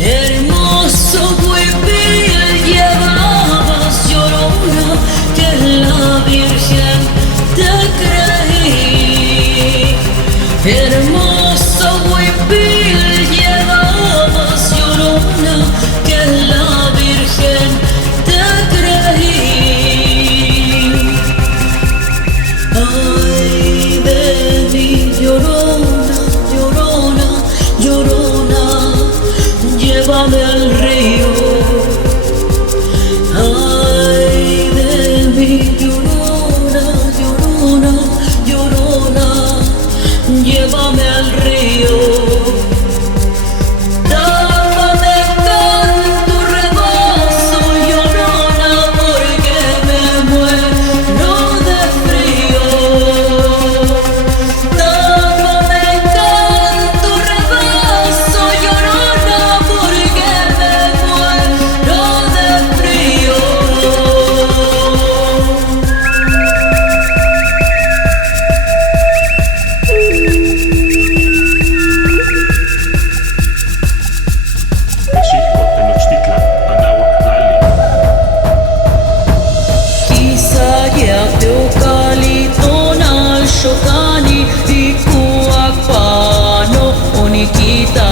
Hermoso huipil llevabas, Llorona, que en la Virgen te creí. Hermoso huipil llevabas, Llorona, que en la Virgen te creí. Ay de mí, Llorona, Llorona, Llorona, llévame al río. Ay de mí, Llorona, Llorona, Llorona, llévame al río. Dame canto rebozo, Llorona, porque me muero de frío. Dame canto rebozo, Llorona, porque me muero de frío. México, Tenochtitlan, Anáhuac, Tlali. Kisaya teocali tonal shokani tikuakpano onikita